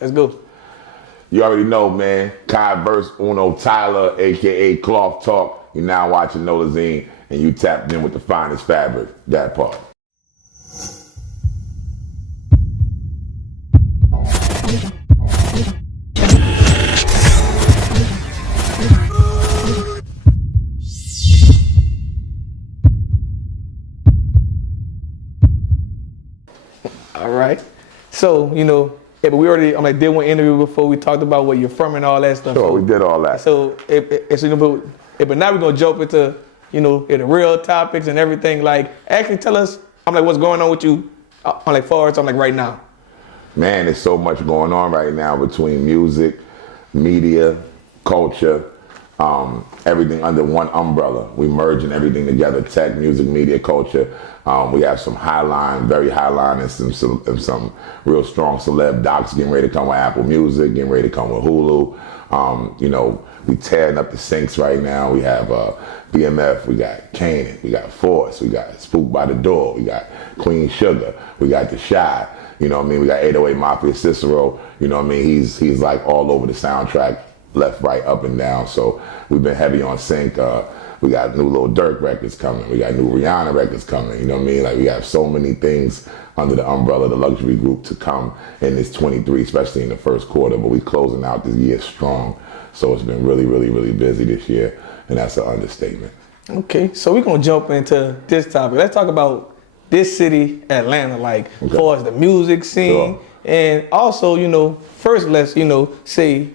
Let's go. You already know, man. Kai verse Uno Tyler, a.k.a. Cloth Talk. You're now watching Nolazine, and you tapped in with the finest fabric. That part. All right. So, but we already, did one interview before. We talked about where you're from and all that stuff. Sure, we did all that. So, but now we're going to jump into, the real topics and everything. Like, actually tell us, what's going on with you, far as, right now. Man, there's so much going on right now between music, media, culture, everything under one umbrella. We merging everything together: tech, music, media, culture. We have some very high line, and some real strong celeb docs getting ready to come with Apple Music, getting ready to come with Hulu. We tearing up the sinks right now. We have BMF, we got Kanan, we got Force, we got Spook by the Door, we got Queen Sugar, we got The Shy. We got 808 Mafia Cicero. He's like all over the soundtrack, left, right, up and down. So we've been heavy on sync. We got new Lil Durk records coming. We got new Rihanna records coming. Like we have so many things under the umbrella of the luxury group to come in this 23, especially in the first quarter. But we closing out this year strong. So it's been really, really, really busy this year, and that's an understatement. Okay, so we're gonna jump into this topic. Let's talk about this city, Atlanta, as far as the music scene. Sure. And also, first let's, say,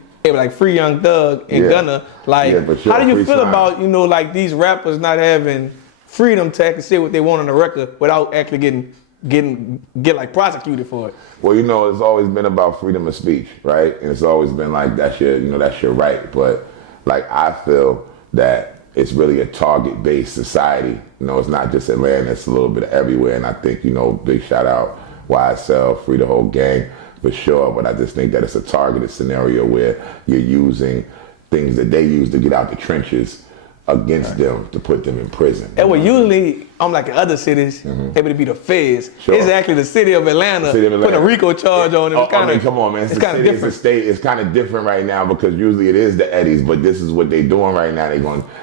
Free Young Thug and Gunna. Sure. How do you Free feel sign. about, these rappers not having freedom to actually say what they want on the record without actually get prosecuted for it? Well, it's always been about freedom of speech, right? And it's always been that's your right. But I feel that it's really a target-based society. It's not just Atlanta, it's a little bit of everywhere. And I think, big shout out YSL, Free the Whole Gang, for sure. But I just think that it's a targeted scenario where you're using things that they use to get out the trenches against them to put them in prison. And usually, in other cities, able to be the feds. Sure. It's actually the city of Atlanta, putting a RICO charge on them. Come on, man. It's kind of different. It's a state. It's kind of different right now because usually it is the Eddies, but this is what they're doing right now.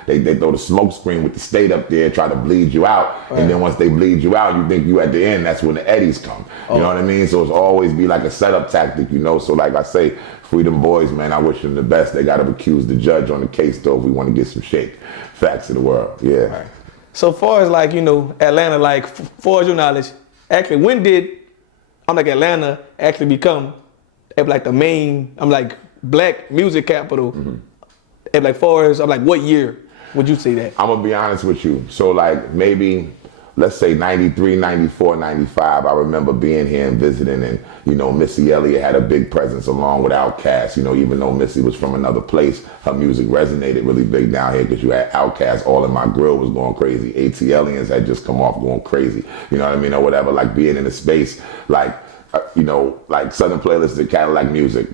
They throw the smoke screen with the state up there, try to bleed you out, and then once they bleed you out, you think you at the end. That's when the Eddies come. You know what I mean? So it's always be like a setup tactic, So like I say, Freedom Boys, man, I wish them the best. They got to accuse the judge on the case, though, if we want to get some shake. Facts of the world, yeah. Right. So far as Atlanta, for your knowledge, actually, when did Atlanta actually become the main black music capital? And far as what year would you say that? I'm gonna be honest with you. So maybe let's say 93, 94, 95, I remember being here and visiting, and Missy Elliott had a big presence along with Outkast. Even though Missy was from another place, her music resonated really big down here because you had Outkast. All in My Grill was going crazy. ATLians had just come off going crazy. You know what I mean? Or whatever, being in a space Southern Playlist of Cadillac Music,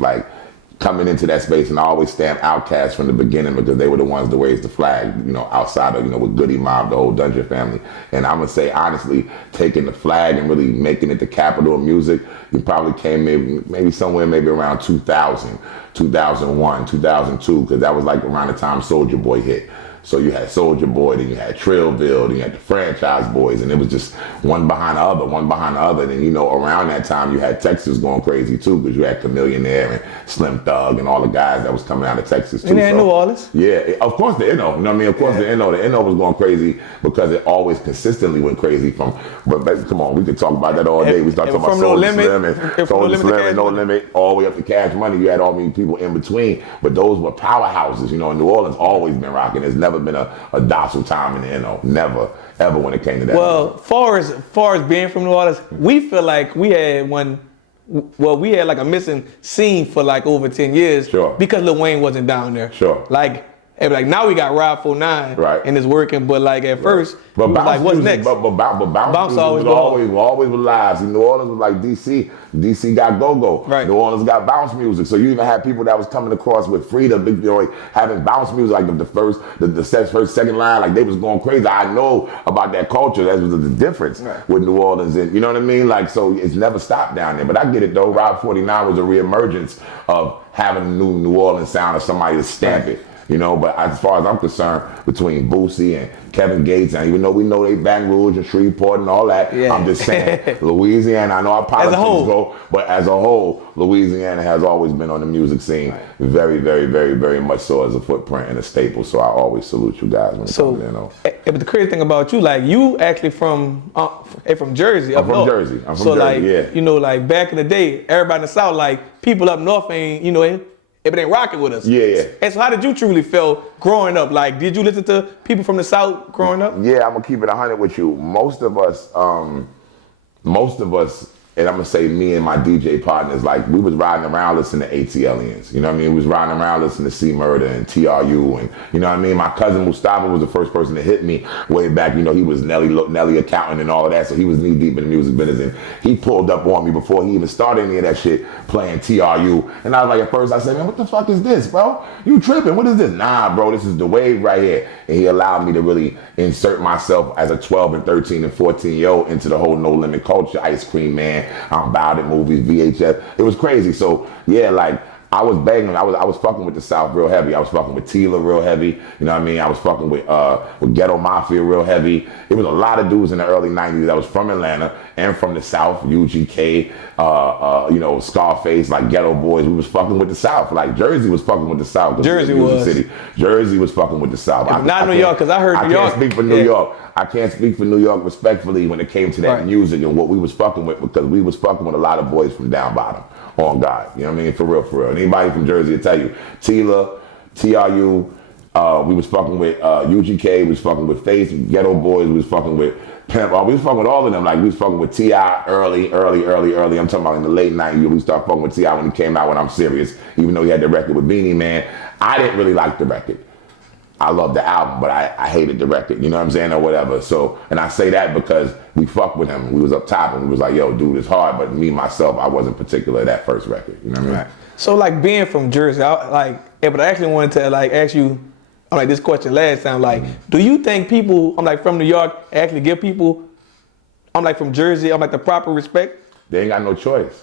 coming into that space, and I always stamp Outkast from the beginning because they were the ones to raise the flag, outside of, with Goody Mob, the whole Dungeon family. And I'm gonna say, honestly, taking the flag and really making it the capital of music, you probably came maybe somewhere around 2000, 2001, 2002, because that was around the time Soulja Boy hit. So you had Soulja Boy, then you had Trillville, then you had the Franchise Boys, and it was just one behind the other, one behind the other. And then, around that time, you had Texas going crazy, too, because you had Chamillionaire and Slim Thug and all the guys that was coming out of Texas, too. And they had New Orleans? Yeah, of course the NO. Of course the NO. The NO was going crazy because it always consistently went crazy but come on, we could talk about that all day. We start talking about Soulja Slim and No Limit, all the way up to Cash Money. You had all these people in between, but those were powerhouses. New Orleans always been rocking. There's never been a docile time in the NO. Never, ever when it came to that. Well, far as being from New Orleans, we feel like we had a missing scene for over 10 years. Sure. Because Lil Wayne wasn't down there. Sure. And like now we got Ride 49 Right. and it's working, but like at first, But we was like, what's music, next? But bounce music always was always was live. See, New Orleans was like DC. DC got go-go. Right. New Orleans got bounce music. So you even had people that was coming across with freedom, having bounce music, like first, second line, like they was going crazy. I know about that culture. That was the difference with New Orleans. And you know what I mean? Like, so it's never stopped down there. But I get it though. Ride 49 was a reemergence of having a New Orleans sound or somebody to stamp it. You know, but as far as I'm concerned, between Boosie and Kevin Gates, and even though we know they Baton Rouge and Shreveport and all that, I'm just saying, Louisiana, I know our politics go, but as a whole, Louisiana has always been on the music scene very, very, very, very much so as a footprint and a staple. So I always salute you guys when it comes in. But the crazy thing about you, like you actually from Jersey, I'm from Jersey. You know, like back in the day, everybody in the South, like people up north ain't, you know, it ain't rocking with us. Yeah. And so how did you truly feel growing up? Like, did you listen to people from the South growing up? Yeah, I'm gonna keep it 100 with you. Most of us, and I'm gonna say me and my DJ partners, like we was riding around listening to ATLians. You know what I mean? We was riding around listening to C Murder and TRU, and you know what I mean? My cousin Mustafa was the first person to hit me way back. You know, he was Nelly accountant and all of that, so he was knee deep in the music business. And he pulled up on me before he even started any of that shit playing TRU. And I was like, at first I said, man, what the fuck is this, bro? You tripping? What is this? Nah, bro, this is the wave right here. And he allowed me to really insert myself as a 12 and 13 and 14-year-old into the whole No Limit culture, Ice Cream Man, Bout It movies, VHS. It was crazy. So yeah, like I was banging. I was fucking with the South real heavy. I was fucking with Tila real heavy. You know what I mean? I was fucking with Ghetto Mafia real heavy. It was a lot of dudes in the early 90s that was from Atlanta and from the South, UGK, you know, Scarface, like Ghetto Boys. We was fucking with the South. Like Jersey was fucking with the South. Jersey was. City. Jersey was fucking with the South. Not New York, because I heard New York. I can't speak for New York. I can't speak for New York respectfully when it came to that music and what we was fucking with, because we was fucking with a lot of boys from down bottom. On God, you know what I mean? For real, for real. Anybody from Jersey will tell you. Tila, TRU, we was fucking with UGK, we was fucking with Face, Ghetto Boys, we was fucking with Pimp, we was fucking with all of them. Like we was fucking with T.I. early. I'm talking about in the late 90s, we started fucking with T.I. when he came out, when I'm serious, even though he had the record with Beanie Man. I didn't really like the record. I loved the album, but I hated the record, you know what I'm saying, or whatever. So, and I say that because we fucked with him. We was up top and we was like, yo, dude, it's hard. But me, myself, I wasn't particular that first record, you know what I mean? So like being from Jersey, but I actually wanted to like ask you, this question last time, like, do you think people, from New York, actually give people, from Jersey, the proper respect? They ain't got no choice.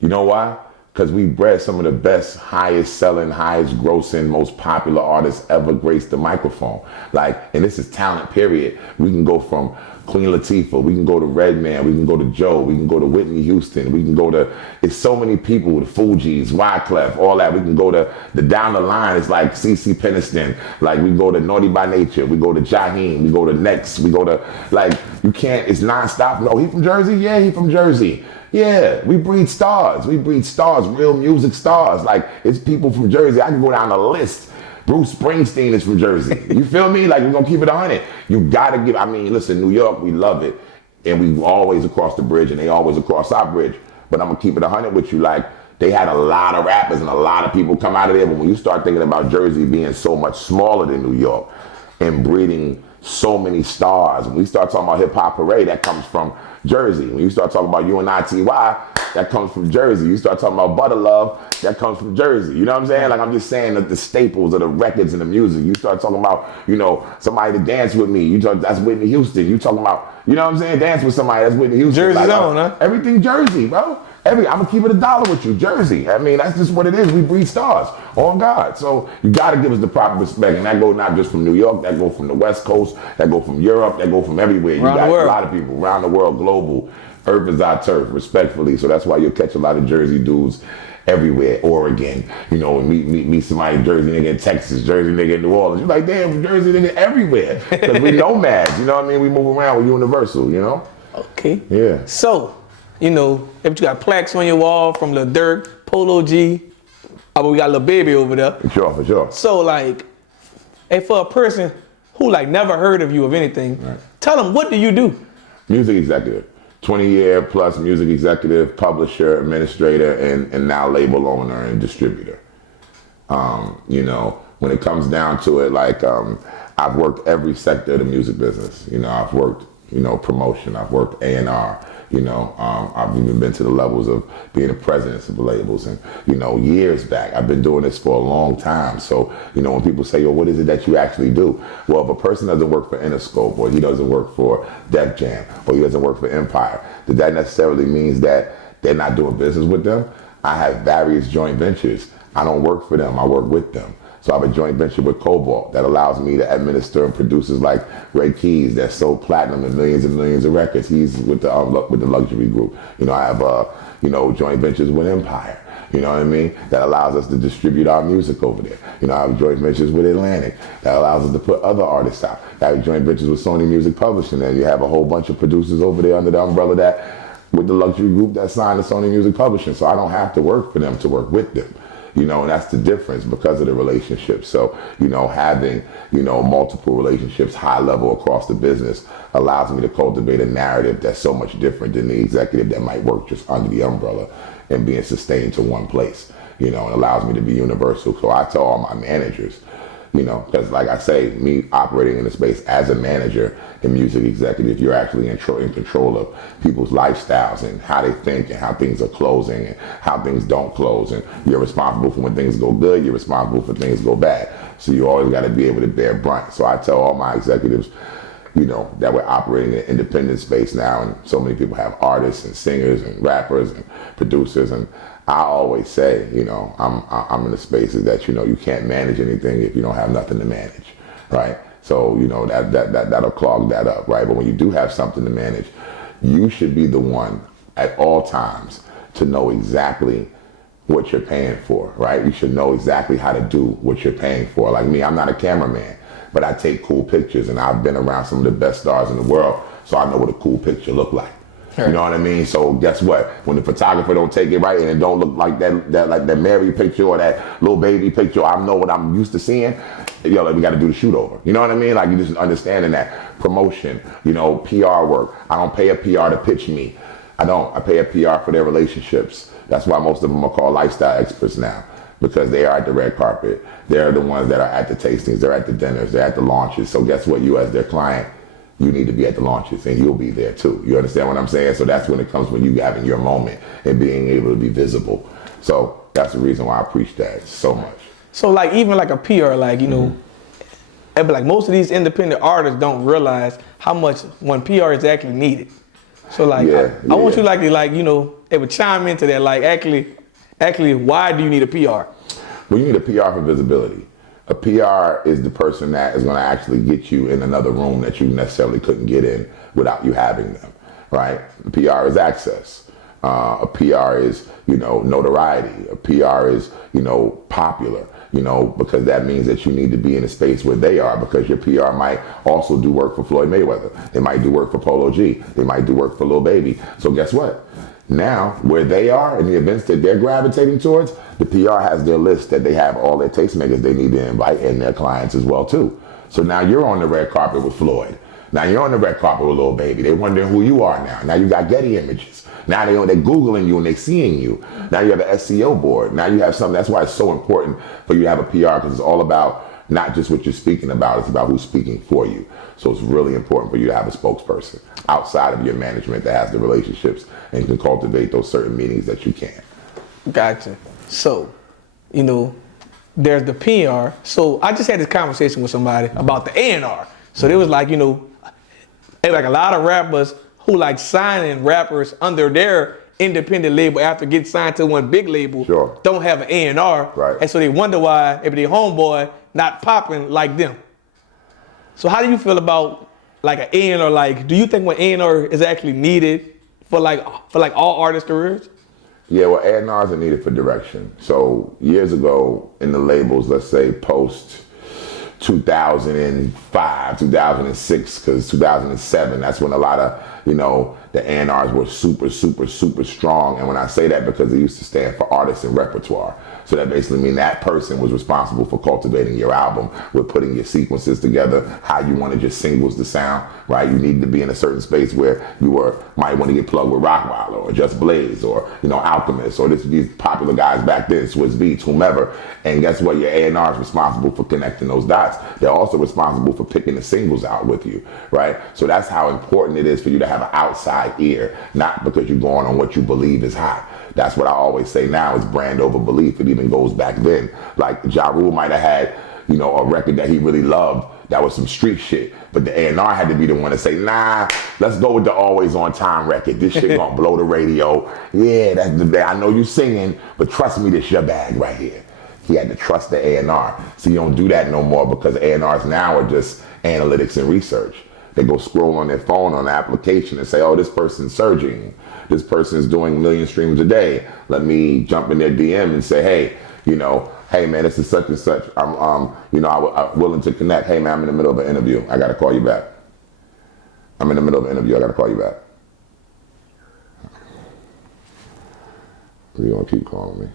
You know why? Because we bred some of the best, highest selling, highest grossing, most popular artists ever graced the microphone. And this is talent, period. We can go from Queen Latifah, we can go to Redman, we can go to Joe, we can go to Whitney Houston, we can go to, it's so many people, the Fugees, Wyclef, all that. We can go to the down the line, it's like CeCe Peniston, we go to Naughty by Nature, we go to Jaheim, we go to Next, we go to, you can't, it's nonstop. No, he from Jersey? Yeah, he from Jersey. Yeah, we breed stars. We breed stars, real music stars. It's people from Jersey. I can go down the list. Bruce Springsteen is from Jersey. You feel me? We're going to keep it 100. You got to give, listen, New York, we love it. And we always across the bridge and they always across our bridge. But I'm going to keep it 100 with you. They had a lot of rappers and a lot of people come out of there. But when you start thinking about Jersey being so much smaller than New York and breeding so many stars, when we start talking about Hip Hop Parade, that comes from Jersey. When you start talking about UNITY, that comes from Jersey. You start talking about Butter Love, that comes from Jersey. You know what I'm saying? I'm just saying that the staples of the records and the music. You start talking about, somebody to dance with me. That's Whitney Houston. You talking about, you know what I'm saying? Dance with somebody, that's Whitney Houston. Jersey's on, huh? Everything Jersey, bro. I'm gonna keep it $1 with you, Jersey. That's just what it is. We breed stars, on God. So you gotta give us the proper respect, and that go not just from New York, that go from the West Coast, that go from Europe, that go from everywhere. You got a lot of people around the world, global. Earth is our turf, respectfully. So that's why you'll catch a lot of Jersey dudes everywhere. Oregon, meet somebody Jersey nigga in Texas, Jersey nigga in New Orleans. You're like, damn, Jersey nigga everywhere, because we nomads. You know what I mean? We move around. We're universal. You know? Okay. Yeah. So. If you got plaques on your wall from Lil Durk, Polo G, but we got Lil Baby over there. For sure. So for a person who never heard of you of anything, tell them, what do you do? Music executive. 20-year plus music executive, publisher, administrator, and now label owner and distributor. when it comes down to it, like I've worked every sector of the music business. You know, I've worked, you know, promotion. I've worked A&R. You know, I've even been to the levels of being the president of the labels, and you know, years back. I've been doing this for a long time. So, you know, when people say, "Yo, what is it that you actually do?" Well, if a person doesn't work for Interscope, or he doesn't work for Def Jam, or he doesn't work for Empire, does that necessarily means that they're not doing business with them? I have various joint ventures. I don't work for them. I work with them. So I have a joint venture with Cobalt that allows me to administer and producers like Ray Keys that sold platinum and millions of records. He's with the luxury group. You know, I have you know, joint ventures with Empire. You know what I mean? That allows us to distribute our music over there. You know, I have joint ventures with Atlantic that allows us to put other artists out. I have joint ventures with Sony Music Publishing, and you have a whole bunch of producers over there under the umbrella that with the luxury group that signed to Sony Music Publishing. So I don't have to work for them to work with them. You know, and that's the difference because of the relationship. So, you know, having, you know, multiple relationships high level across the business allows me to cultivate a narrative that's so much different than the executive that might work just under the umbrella and being sustained to one place. You know, it allows me to be universal. So I tell all my managers, you know, because like I say, me operating in the space as a manager and music executive, you're actually in control of people's lifestyles and how they think and how things are closing and how things don't close. And you're responsible for when things go good, you're responsible for things go bad. So you always got to be able to bear brunt. So I tell all my executives, you know, that we're operating in an independent space now, and so many people have artists and singers and rappers and producers, and I always say, you know, I'm in the spaces that, you know, you can't manage anything if you don't have nothing to manage, right? So, you know, that'll clog that up, right? But when you do have something to manage, you should be the one at all times to know exactly what you're paying for, right? You should know exactly how to do what you're paying for. Like me, I'm not a cameraman, but I take cool pictures, and I've been around some of the best stars in the world, so I know what a cool picture look like. Sure. You know what I mean? So guess what? When the photographer don't take it right and it don't look like that Mary picture or that little baby picture, I know what I'm used to seeing. Yo, like we got to do the shoot over. You know what I mean? Like you just understanding that promotion, you know, PR work. I don't pay a PR to pitch me. I don't. I pay a PR for their relationships. That's why most of them are called lifestyle experts now, because they are at the red carpet. They're the ones that are at the tastings. They're at the dinners. They're at the launches. So guess what? You as their client, you need to be at the launches, and you'll be there too. You understand what I'm saying? So that's when it comes when you having your moment and being able to be visible. So that's the reason why I preach that so much. So like even like a PR, like, you know, but like most of these independent artists don't realize how much when PR is actually needed. So like I want you like you know, they would chime into that, like actually why do you need a PR? Well, you need a PR for visibility. A PR is the person that is going to actually get you in another room that you necessarily couldn't get in without you having them, right? A PR is access. A PR is, you know, notoriety. A PR is, you know, popular, you know, because that means that you need to be in a space where they are, because your PR might also do work for Floyd Mayweather. They might do work for Polo G. They might do work for Lil Baby. So guess what? Now, where they are and the events that they're gravitating towards, the PR has their list that they have all their tastemakers they need to invite and their clients as well too. So now you're on the red carpet with Floyd. Now you're on the red carpet with Lil Baby. They're wondering who you are now. Now you got Getty images. Now they're Googling you and they're seeing you. Now you have an SEO board. Now you have something. That's why it's so important for you to have a PR, because it's all about not just what you're speaking about, it's about who's speaking for you. So it's really important for you to have a spokesperson outside of your management that has the relationships and can cultivate those certain meetings that you can. Gotcha. So, you know, there's the PR. So I just had this conversation with somebody about the A&R. So there was like, you know, like a lot of rappers who like signing rappers under their independent label after getting signed to one big label, don't have an A&R. Right. And so they wonder why if their homeboy not popping like them. So how do you feel about like an A&R? Like, do you think when A&R is actually needed for like all artist careers? Yeah, well, A&Rs are needed for direction. So years ago in the labels, let's say post 2005, 2006, because 2007, that's when a lot of you know, the A&Rs were super, super, super strong. And when I say that, because it used to stand for artists and repertoire. So that basically means that person was responsible for cultivating your album, with putting your sequences together, how you wanted your singles to sound, right? You needed to be in a certain space where you might want to get plugged with Rockwilder or Just Blaze or, you know, Alchemist or these popular guys back then, Swiss Beats, whomever. And guess what? Your A&R is responsible for connecting those dots. They're also responsible for picking the singles out with you, right? So that's how important it is for you to have an outside ear, not because you're going on what you believe is hot. That's what I always say now is brand over belief. It even goes back then. Like Ja Rule might have had, you know, a record that he really loved that was some street shit, but the A&R had to be the one to say, nah, let's go with the Always On Time record. This shit gonna blow the radio. Yeah, that's the day. I know you singing, but trust me, this your bag right here. He had to trust the A&R. So you don't do that no more, because A&Rs now are just analytics and research. They go scroll on their phone on the application and say, oh, this person's surging. This person's doing 1 million streams a day. Let me jump in their DM and say, hey, you know, hey man, this is such and such. I'm willing to connect. Hey man, I'm in the middle of an interview. I gotta call you back. I'm in the middle of an interview. I gotta call you back. You gonna keep calling me?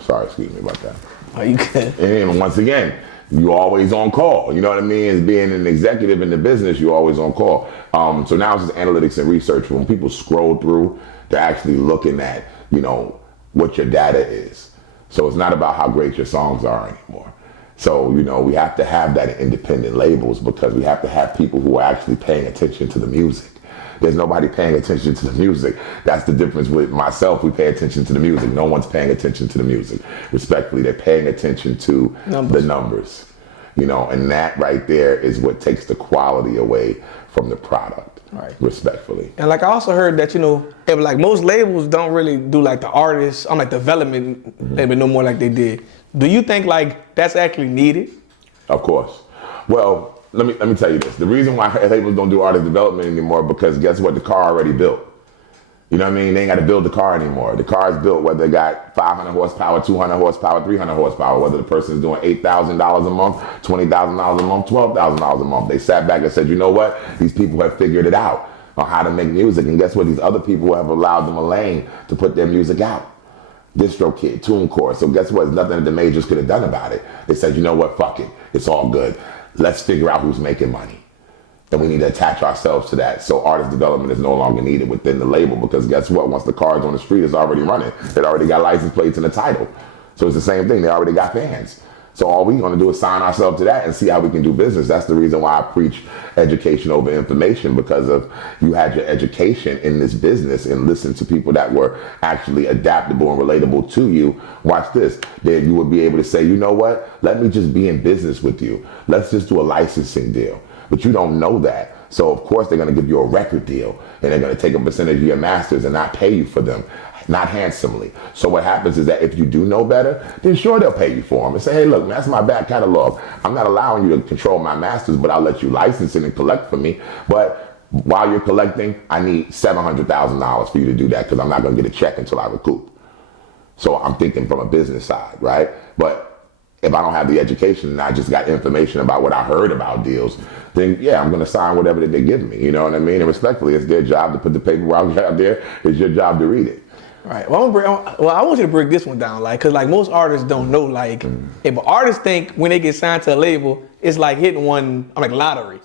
Sorry, excuse me about that. Are you good? And once again, you always on call. You know what I mean? As being an executive in the business, you're always on call. So now it's just analytics and research. When people scroll through, they're actually looking at, you know, what your data is. So it's not about how great your songs are anymore. So, you know, we have to have that in independent labels, because we have to have people who are actually paying attention to the music. There's nobody paying attention to the music. That's the difference with myself. We pay attention to the music. No one's paying attention to the music. Respectfully, they're paying attention to the numbers. You know, and that right there is what takes the quality away from the product. Right. Respectfully. And like I also heard that, you know, like most labels don't really do like the artists, like development, maybe no more like they did. Do you think like that's actually needed? Of course. Well, let me tell you this. The reason why labels don't do artist development anymore, because guess what? The car already built. You know what I mean? They ain't got to build the car anymore. The car is built, whether it got 500 horsepower, 200 horsepower, 300 horsepower, whether the person's doing $8,000 a month, $20,000 a month, $12,000 a month. They sat back and said, you know what? These people have figured it out on how to make music. And guess what? These other people have allowed them a lane to put their music out. DistroKid, TuneCore. So guess what? There's nothing that the majors could have done about it. They said, you know what? Fuck it. It's all good. Let's figure out who's making money. And we need to attach ourselves to that. So artist development is no longer needed within the label, because guess what? Once the car's on the street, it's already running. It already got license plates and a title. So it's the same thing. They already got fans. So all we're going to do is sign ourselves to that and see how we can do business. That's the reason why I preach education over information, because of you had your education in this business and listened to people that were actually adaptable and relatable to you. Watch this. Then you would be able to say, you know what? Let me just be in business with you. Let's just do a licensing deal. But you don't know that. So of course they're going to give you a record deal, and they're going to take a percentage of your masters and not pay you for them. Not handsomely. So what happens is that if you do know better, then sure, they'll pay you for them and say, hey, look, man, that's my back catalog. I'm not allowing you to control my masters, but I'll let you license it and collect for me. But while you're collecting, I need $700,000 for you to do that, because I'm not going to get a check until I recoup. So I'm thinking from a business side, right? But if I don't have the education and I just got information about what I heard about deals, then yeah, I'm going to sign whatever that they give me. You know what I mean? And respectfully, it's their job to put the paperwork out there. It's your job to read it. All right. Well, I want you to break this one down, like, cause like most artists don't know, like, if artists think when they get signed to a label, it's like hitting one, like lottery.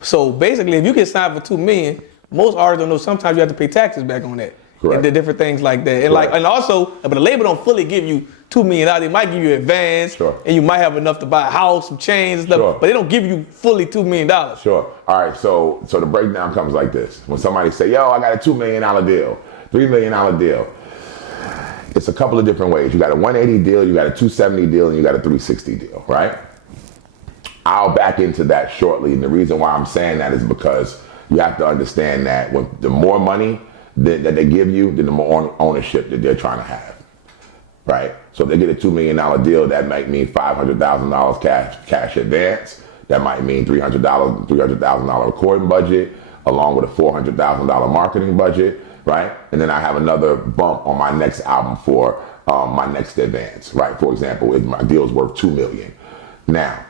So basically, if you get signed for $2 million, most artists don't know sometimes you have to pay taxes back on that. Correct. And the different things like that. And and also, but the label don't fully give you $2 million. They might give you advance, and you might have enough to buy a house, some chains and stuff, but they don't give you fully $2 million. Sure. All right. So the breakdown comes like this. When somebody say, yo, I got a $2 million deal, $3 million deal. It's a couple of different ways. You got a 180 deal, you got a 270 deal, and you got a 360 deal, right? I'll back into that shortly. And the reason why I'm saying that is because you have to understand that when the more money that they give you, then the more ownership that they're trying to have, right? So if they get a $2 million deal, that might mean $500,000 cash advance. That might mean $300,000 recording budget, along with a $400,000 marketing budget, right? And then I have another bump on my next album for my next advance, right? For example, if my deal's worth $2 million. Now,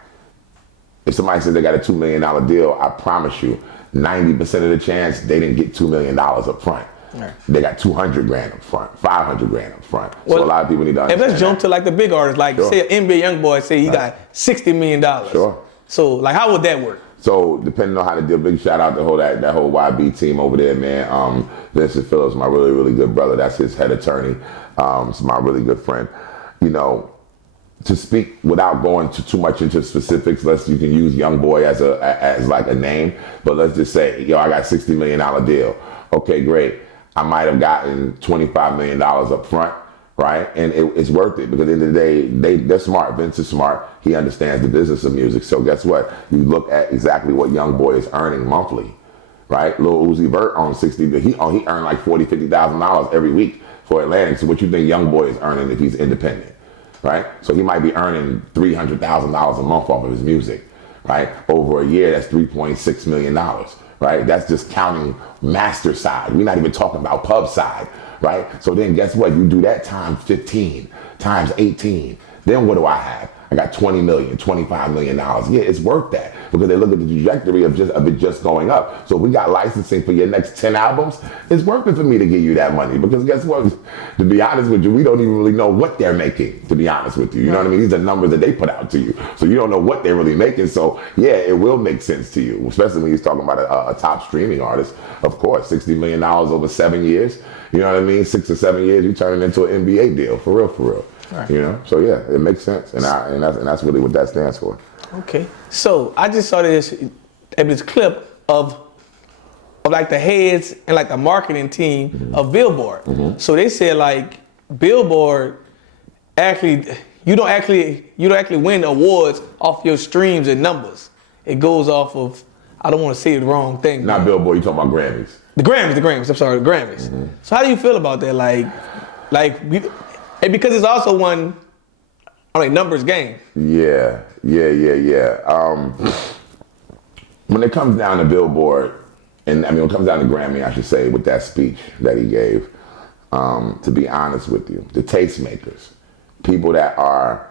If somebody says they got a $2 million deal, I promise you, 90% of the chance they didn't get $2 million up front. Right. They got 200 grand up front, 500 grand up front. Well, so a lot of people need to understand. And let's jump to like the big artists, like say an NBA young boy, say he got $60 million. Sure. So like, how would that work? So depending on how to deal, big shout out to that whole YB team over there, man. Vincent Phillips, my really, really good brother. That's his head attorney. It's my really good friend. You know, to speak without going too much into specifics, you can use young boy as like a name, but let's just say, yo, I got $60 million deal. Okay, great. I might have gotten $25 million up front, right? And it's worth it because at the end of the day, they're smart. Vince is smart. He understands the business of music. So guess what? You look at exactly what young boy is earning monthly, right? Lil Uzi Vert on 60. He earned like $40,000, $50,000 every week for Atlantic. So what you think young boy is earning if he's independent, right? So he might be earning $300,000 a month off of his music, right? Over a year, that's $3.6 million. Right? That's just counting master side. We're not even talking about pub side, right? So then guess what? You do that times 15, times 18. Then what do I have? I got 20 million, $25 million. Yeah, it's worth that because they look at the trajectory of it just going up. So if we got licensing for your next 10 albums, it's worth it for me to give you that money because guess what? To be honest with you, we don't even really know what they're making, to be honest with you. You know what I mean? These are numbers that they put out to you. So you don't know what they're really making. So yeah, it will make sense to you, especially when you're talking about a top streaming artist. Of course, $60 million over 7 years. You know what I mean? 6 or 7 years, you turn it into an NBA deal, for real, for real. Right. You know, so yeah, it makes sense, and that's really what that stands for. Okay, so I just saw this clip of like the heads and like the marketing team of Billboard. So they said like Billboard you don't actually win awards off your streams and numbers. It goes off of, I don't want to say the wrong thing. Not Billboard, you talking about Grammys. The Grammys. I'm sorry, the Grammys. So how do you feel about that? And because it's also one, numbers game. Yeah. When it comes down to Billboard, and when it comes down to Grammy, I should say, with that speech that he gave, to be honest with you, the tastemakers, people that are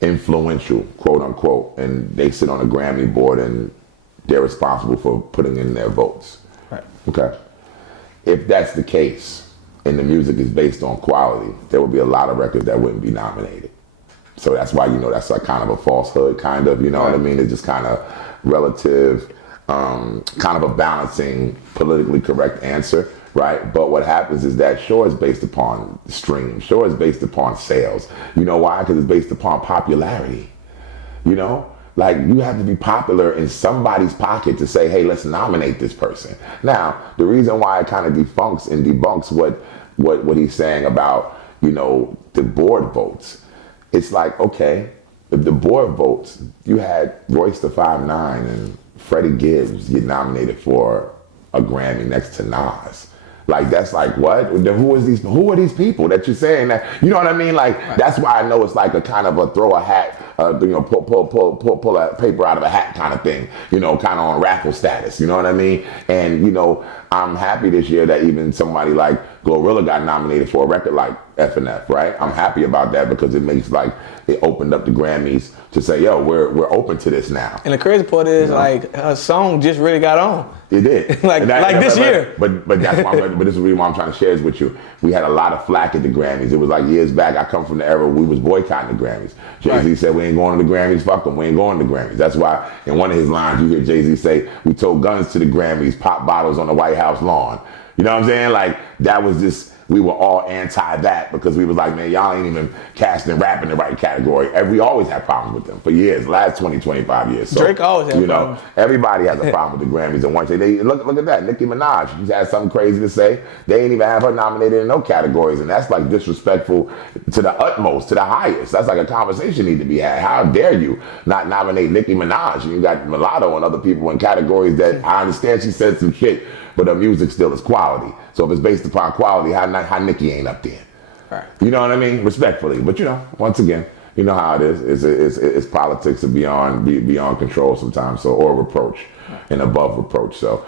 influential, quote unquote, and they sit on a Grammy board and they're responsible for putting in their votes. Right. Okay. If that's the case, and the music is based on quality, there would be a lot of records that wouldn't be nominated. So that's why, that's like kind of a falsehood, kind of, you know what I mean? It's just kind of relative, kind of a balancing, politically correct answer, right? But what happens is that sure is based upon streams, sure is based upon sales. You know why? Because it's based upon popularity, Like, you have to be popular in somebody's pocket to say, hey, let's nominate this person. Now, the reason why it kind of debunks what he's saying about, the board votes, it's like, okay, if the board votes, you had Royce the 5'9" and Freddie Gibbs get nominated for a Grammy next to Nas. Like, that's like, what? Who are these people that you're saying that? You know what I mean? Like, that's why I know it's like a kind of a throw a hat, pull a paper out of a hat kind of thing, kind of on raffle status, you know what I mean? And, I'm happy this year that even somebody like Glorilla got nominated for a record like F&F, right? I'm happy about that because it makes it opened up the Grammys to say, yo, we're open to this now. And the crazy part is her song just really got on. It did. This year. But that's why but this is the reason why I'm trying to share this with you. We had a lot of flack at the Grammys. It was like years back. I come from the era we was boycotting the Grammys. Jay-Z said, we ain't going to the Grammys, fuck them, we ain't going to the Grammys. That's why in one of his lines you hear Jay-Z say, we told guns to the Grammys, pop bottles on the White House lawn. You know what I'm saying? Like, that was just, we were all anti that because we was like, man, y'all ain't even casting rap in the right category. And we always had problems with them for years, last 20, 25 years. So, Drake always had problems. Everybody has a problem with the Grammys. And one day, look at that, Nicki Minaj, she's had something crazy to say. They ain't even have her nominated in no categories. And that's like disrespectful to the utmost, to the highest. That's like a conversation need to be had. How dare you not nominate Nicki Minaj? And you got Mulatto and other people in categories that I understand she said some shit, but her music still is quality. So if it's based upon quality, how Nicki ain't up there? Right. You know what I mean? Respectfully. But once again, you know how it is. It's politics and beyond control sometimes, or reproach and above reproach. So,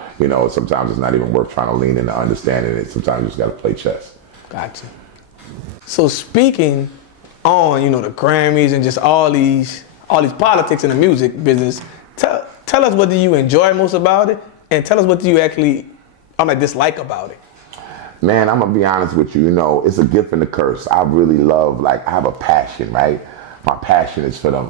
sometimes it's not even worth trying to lean into understanding it. Sometimes you just got to play chess. Gotcha. So speaking on, the Grammys and just all these politics in the music business, tell us what do you enjoy most about it, and tell us what do you actually, dislike about it. Man, I'm gonna be honest with you. You know, it's a gift and a curse. I really love, like, I have a passion, right? My passion is for the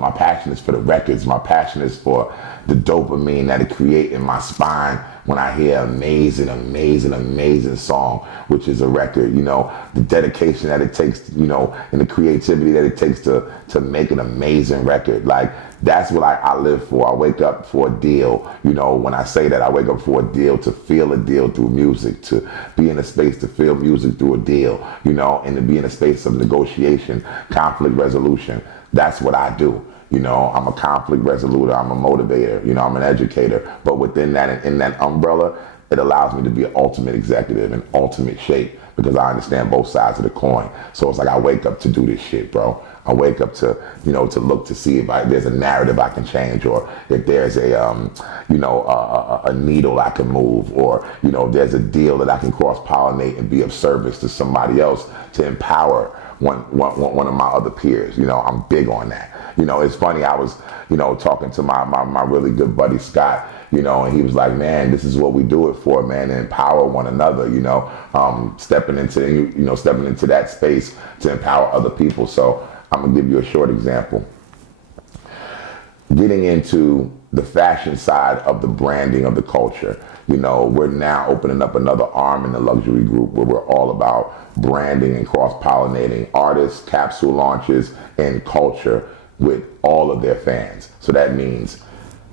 records. My passion is for the dopamine that it creates in my spine when I hear amazing, amazing, amazing song, which is a record. You know, the dedication that it takes, you know, and the creativity that it takes to make an amazing record. Like, that's what I live for. I wake up for a deal. You know, when I say that, I wake up for a deal, to feel a deal through music, to be in a space to feel music through a deal, you know, and to be in a space of negotiation, conflict resolution. That's what I do. You know, I'm a conflict resoluter, I'm a motivator, you know, I'm an educator. But within that, in that umbrella, it allows me to be an ultimate executive in ultimate shape, because I understand both sides of the coin. So it's like I wake up to do this shit, bro. I wake up to, you know, to look to see if there's a narrative I can change, or if there's a, you know, a needle I can move, or, you know, there's a deal that I can cross-pollinate and be of service to somebody else to empower one of my other peers. You know, I'm big on that. You know, it's funny, I was, you know, talking to my really good buddy Scott, you know, and he was like, man, this is what we do it for, man, to empower one another, you know, stepping into that space to empower other people. So I'm gonna give you a short example. Getting into the fashion side of the branding of the culture, you know, we're now opening up another arm in the luxury group where we're all about branding and cross-pollinating artists, capsule launches, and culture with all of their fans. So that means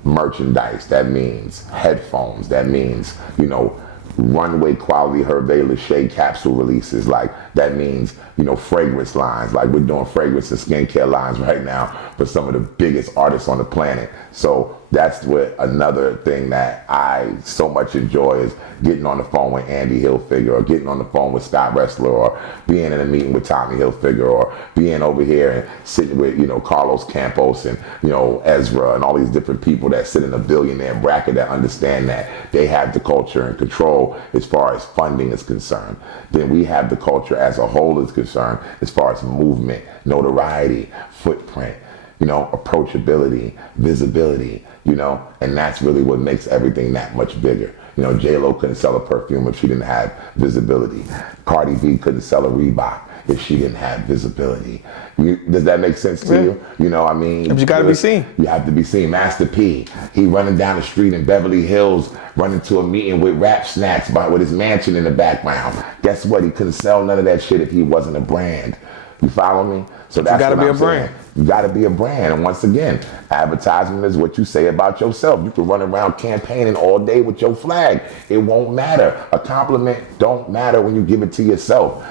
merchandise, that means headphones, that means, you know, runway quality Hervé Lachey capsule releases. Like, that means, you know, fragrance lines. Like, we're doing fragrance and skincare lines right now for some of the biggest artists on the planet. So that's what another thing that I so much enjoy is getting on the phone with Andy Hilfiger, or getting on the phone with Scott Wrestler, or being in a meeting with Tommy Hilfiger, or being over here and sitting with, you know, Carlos Campos and, you know, Ezra and all these different people that sit in a billionaire bracket that understand that they have the culture and control as far as funding is concerned. Then we have the culture as a whole is concerned as far as movement, notoriety, footprint, you know, approachability, visibility, you know, and that's really what makes everything that much bigger. You know, J-Lo couldn't sell a perfume if she didn't have visibility. Cardi B couldn't sell a Reebok if she didn't have visibility. Does that make sense to you? You know what I mean? But you gotta be seen. You have to be seen. Master P, he running down the street in Beverly Hills, running to a meeting with Rap Snacks with his mansion in the background. Guess what? He couldn't sell none of that shit if he wasn't a brand. You follow me? So that's you gotta what be I'm a brand. saying. You gotta be a brand. And once again, advertisement is what you say about yourself. You can run around campaigning all day with your flag. It won't matter. A compliment don't matter when you give it to yourself.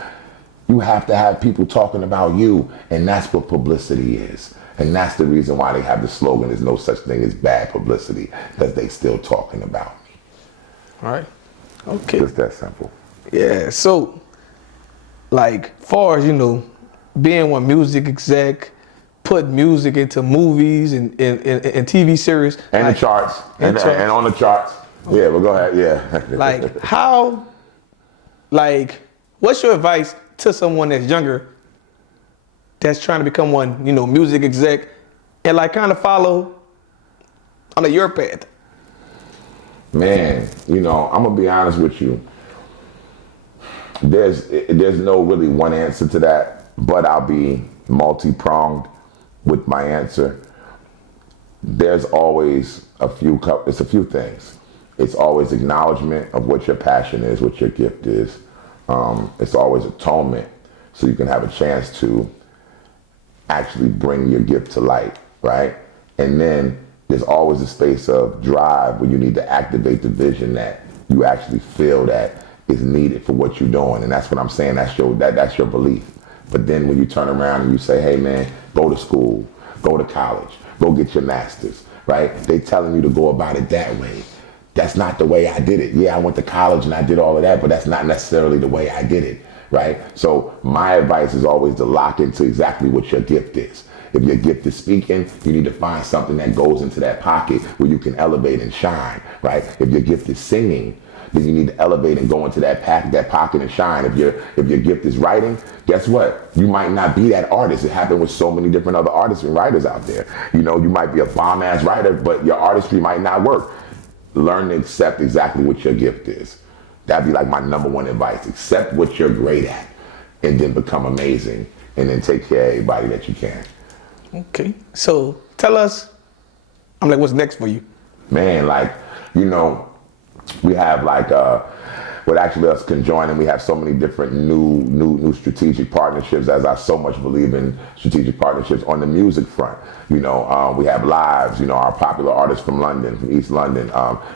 You have to have people talking about you, and that's what publicity is. And that's the reason why they have the slogan, there's no such thing as bad publicity, because they still talking about me. All right. Okay. Just that simple. Yeah, so, like, far as, you know, being one music exec, put music into movies and TV series. And like, the charts. And on the charts. Yeah, well, go ahead, yeah. Like, how, like, what's your advice to someone that's younger that's trying to become one, you know, music exec, and like kind of follow on your path? Man, you know, I'm gonna be honest with you. There's no really one answer to that, but I'll be multi-pronged with my answer. There's always it's a few things. It's always acknowledgement of what your passion is, what your gift is. It's always atonement, so you can have a chance to actually bring your gift to light, right? And then there's always a space of drive where you need to activate the vision that you actually feel that is needed for what you're doing. And that's what I'm saying, that's your belief. But then when you turn around and you say, hey man, go to school, go to college, go get your master's, right? They telling you to go about it that way. That's not the way I did it. Yeah, I went to college and I did all of that, but that's not necessarily the way I did it, right? So my advice is always to lock into exactly what your gift is. If your gift is speaking, you need to find something that goes into that pocket where you can elevate and shine, right? If your gift is singing, then you need to elevate and go into that pocket and shine. If your gift is writing, guess what? You might not be that artist. It happened with so many different other artists and writers out there. You know, you might be a bomb-ass writer, but your artistry might not work. Learn to accept exactly what your gift is. That'd be like my number one advice. Accept what you're great at and then become amazing and then take care of everybody that you can. Okay. So tell us, what's next for you? Man, like, you know, we have like what actually us conjoining, we have so many different new strategic partnerships, as I so much believe in strategic partnerships on the music front. You know, we have Lives, you know, our popular artist from London, from East London.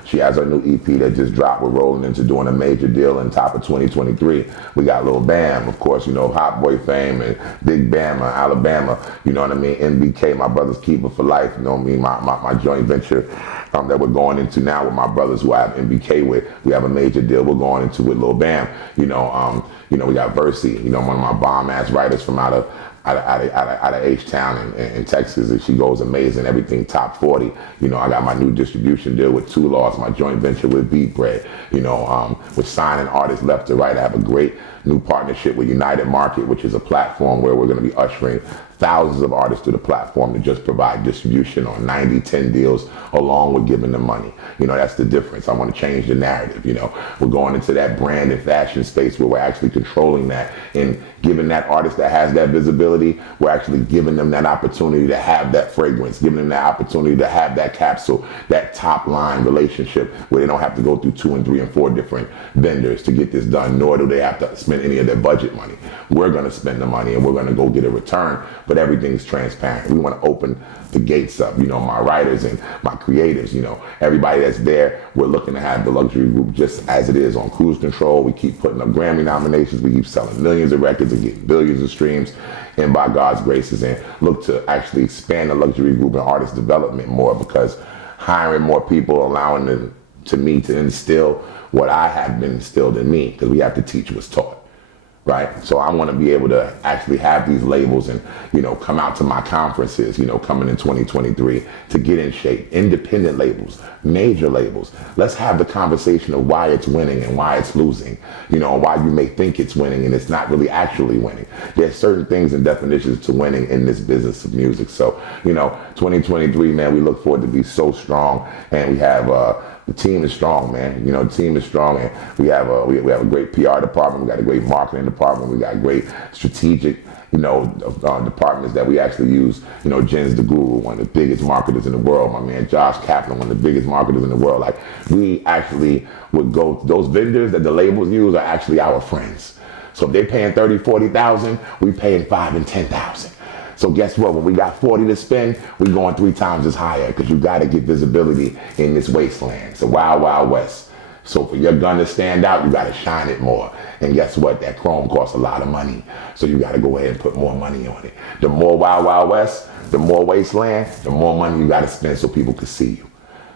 She has her new EP that just dropped. We're rolling into doing a major deal in top of 2023. We got Lil Bam, of course, you know, Hot Boy fame, and Big Bama, Alabama, you know what I mean? MBK, my brother's keeper for life, you know me, my joint venture that we're going into now with my brothers who I have MBK with. We have a major deal we're going into with Lil Bam. You know, we got Versi, you know, one of my bomb-ass writers from out of H-Town in Texas, and she goes amazing, everything top 40. You know, I got my new distribution deal with Two Laws, my joint venture with Beat Bread. You know, with signing artists left to right. I have a great new partnership with United Market, which is a platform where we're going to be ushering thousands of artists to the platform to just provide distribution on 90-10 deals along with giving them money. You know, that's the difference. I want to change the narrative. You know, we're going into that brand and fashion space where we're actually controlling that and giving that artist that has that visibility, we're actually giving them that opportunity to have that fragrance, giving them that opportunity to have that capsule, that top line relationship where they don't have to go through 2 and 3 and 4 different vendors to get this done, nor do they have to spend any of their budget money. We're going to spend the money and we're going to go get a return, but everything's transparent. We want to open the gates up, you know, my writers and my creatives, you know, everybody that's there, we're looking to have the luxury group just as it is on cruise control. We keep putting up Grammy nominations. We keep selling millions of records and getting billions of streams, and by God's graces, and look to actually expand the luxury group and artist development more, because hiring more people, allowing them to me to instill what I have been instilled in me, because we have to teach what's taught. Right? So I want to be able to actually have these labels and, you know, come out to my conferences, you know, coming in 2023 to get in shape. Independent labels, major labels. Let's have the conversation of why it's winning and why it's losing, you know, why you may think it's winning and it's not really actually winning. There's certain things and definitions to winning in this business of music. So, you know, 2023, man, we look forward to be so strong, and we have, the team is strong, man. You know, the team is strong, and we have a great PR department. We got a great marketing department. We got great strategic, you know, departments that we actually use. You know, Jen's the guru, one of the biggest marketers in the world. My man Josh Kaplan, one of the biggest marketers in the world. Like, we actually would go, those vendors that the labels use are actually our friends. So if they're paying 30, 40,000, we paying 5 and 10,000. So guess what? When we got 40 to spend, we're going 3 times as higher, because you got to get visibility in this wasteland. It's a wild, wild west. So for your gun to stand out, you got to shine it more. And guess what? That chrome costs a lot of money. So you got to go ahead and put more money on it. The more wild, wild west, the more wasteland, the more money you got to spend so people can see you.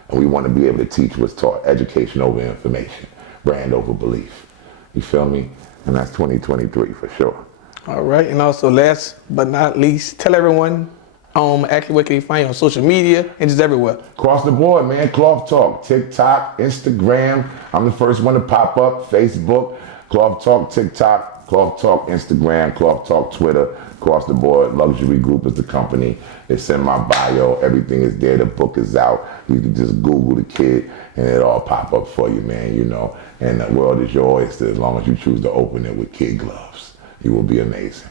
And we want to be able to teach what's taught. Education over information. Brand over belief. You feel me? And that's 2023 for sure. All right, and also last but not least, tell everyone actually where can they find you on social media and just everywhere. Across the board, man. Cloth Talk, TikTok, Instagram. I'm the first one to pop up. Facebook, Cloth Talk, TikTok, Cloth Talk, Instagram, Cloth Talk, Twitter. Across the board, Luxury Group is the company. It's in my bio. Everything is there. The book is out. You can just Google the kid and it all pop up for you, man, you know. And the world is your oyster as long as you choose to open it with kid gloves. You will be amazing.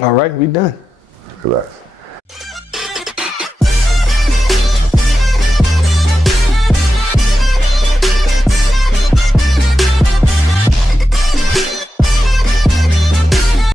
All right, we done. Relax.